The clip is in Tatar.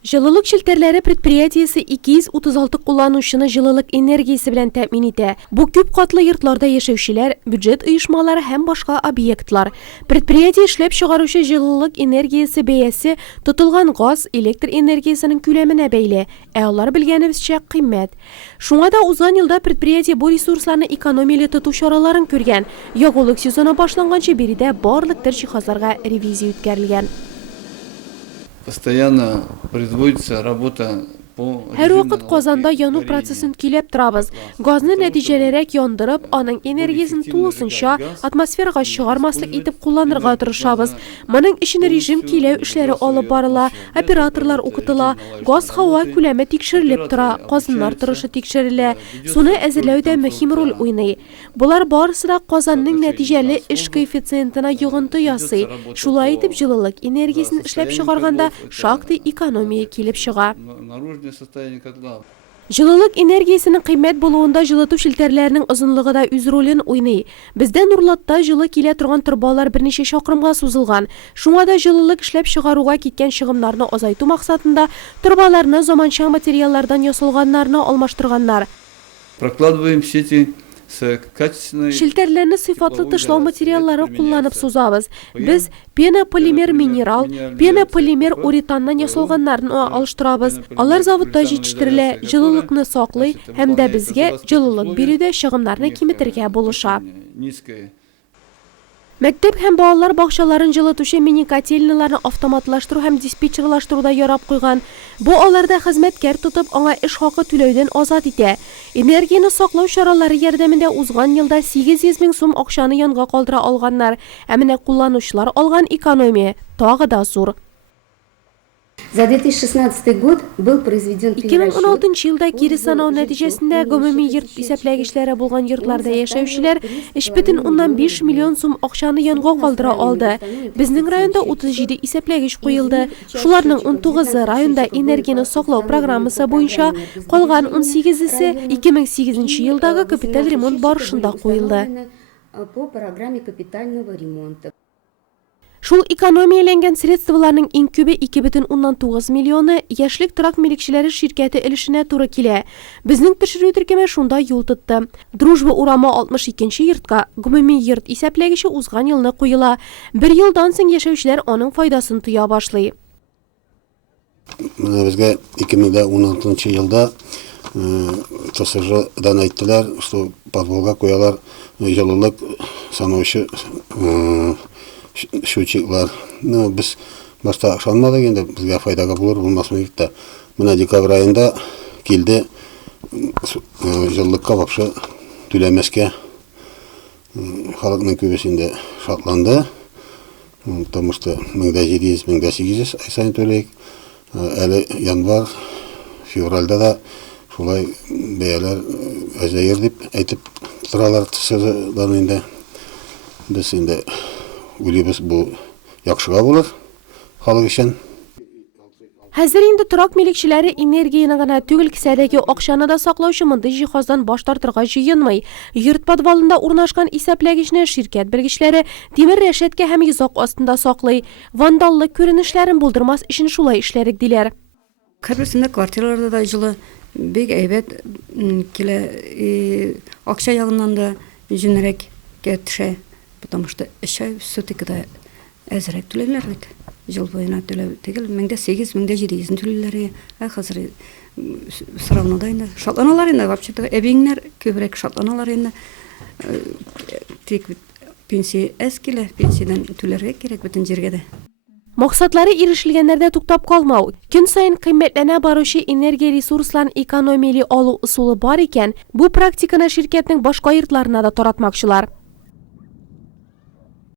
Жылылык шелтерләре предприятиесе 236 кулланучыны жылылык энергиясе белән тәэмин итә. Бу күп катлы йортларда яшәүчеләр, бюджет оешмалары һәм башка объектлар. Предприятие эшләп чыгаручы жылылык энергиясе бәясе тотылган газ, электр энергиясенең күләменә бәйле, ә алар белгәнебезчә кыйммәт. Шуңа да узган елда предприятие бу ресурсларны экономияле тоту чараларын күргән. Ягулык сезоны башланганчы биредә барлык төр җиһазларга ревизия үткәрелгән. Постоянно производится работа по... Һәр вакыт Казанда яну процессын көйләп торабыз. Газны нәтиҗәлерәк яндырып, аның энергиясын тулысынча атмосферага чыгармаслык итеп кулланырга тырышабыз. Моның өчен режим көйләү эшләре алып барыла, операторлар укытыла, газ-һава күләме тикшерелеп тора, казаннар торышы тикшерелә. Суны әзерләүдә мөһим роль уйный. Булар барысы да Казанның нәтиҗәле эш коэффициентына йогынты ясый. Шулай итеп жылылык энергиясын эшләп чыгарганда шактый экономия килеп чыга. Жылылык энергиясенең кыйммәт булуында жылыту шелтәрләренең озынлыгы да үз ролен уйный. Бездә Нурлатта жылы килә торган торбалар берничә чакрымга сузылган. Шуңа да жылылык эшләп чыгаруга киткән чыгымнарны азайту максатында торбаларны заманча материаллардан ясалганнарны алмаштырганнар. Прокладываем сети с качественной... Шелтәрләрне сыйфатлы тышлау материаллары кулланып сузабыз. Без пенополимер минерал, пенополимер уретаннан ясалганнарын алыштырабыз. Алар заводта җитештерелә, жылылыкны саклый һәм дә безгә жылылык бирүдә чыгымнарны киметергә булыша. Мәктәп һәм балалар бакчаларын жылытучы мини-котельняларны автоматлаштыру һәм диспетчерлаштыруда ярап куйган. Бу аларда хезмәткәр тотып, аңа эш хакы түләүдән азат итә. Энергияны саклау чаралары ярдәмендә узган елда 800 мең сум акчаны янга калдыра алганнар. Ә менә кулланучылар алган экономия тагы да зур. За 2016 год был произведен 2016 елда кире санау нәтиҗәсендә гомуми йорт исәпләгечләре булган йортларда яшәүчеләр 3,5 миллион сум акчаны янга калдыра алды. Безнең районда 37 исәпләгеч куелды. Шуларның 19-ы районда энергияны саклау программасы буенча, калган 18-се 2008 елдагы капиталь ремонт барышында куелды. По программе капитального ремонта. Шул экономияләнгән средстваларның иң күбе 2,9 миллионы яшьлек торак милекчеләре ширкәте өлешенә туры килә. Безнең төшерү төркеме шунда юл тотты. Дружба урамы 62-нче йортка гомуми йорт исәпләгече узган елны куела. Бер елдан соң яшәүчеләр аның файдасын тоя башлый. Менә безгә 2016 елда ТСЖдан әйттеләр, что подвалга куялар жылылык санаучы счетчиклар. Без башта ышанмадык, инде безгә файдага булыр булмасмы дип тә. Менә декабрь айында килде, жылылыкка вообще түләмәскә халыкның күбесендә шатланды. Потому что 1700-1800 ай сайын түләйек. Әле январь, февральдә да шулай бәяләр әзәйер дип әйтеп торалар ТСЖдан инде. Без инде уйлыйбыз, бу яхшыга булыр халык өчен. Хәзер инде торак милекчеләре энергияны гына түгел, кисәдәге акчаны да саклаучы мондый җиһаздан баш тартырга җыенмый. Йорт подвалында урнашкан исәпләгечне ширкәт белгечләре тимер рәшәткә һәм йозак астында саклый. Вандаллык күренешләрен булдырмас өчен шулай эшләрик диләр. Һәрберсендә квартираларда да җылы бик әйбәт килә, акча ягыннан да җүнәрәк төшә. Потому что эшә все-таки да әзрәк түләләр бит. Жыл буена түләү түгел, 1800-1700 түләләр. Хәзер сорауда инде шатланалар инде, вообще-то әбиңнәр күбрәк шатланалар инде. Тик пенсия әскеле, пенсиядан түләргә кирәк бөтен җиргә дә. Максатлары ирешелгәннәрдә туктап калмау. Көн сайын кыйммәтләнә баручы энергия ресурсларын экономияли алу ысулы бар икән, бу практиканы ширкәтнең башка йортларына да таратмакчылар.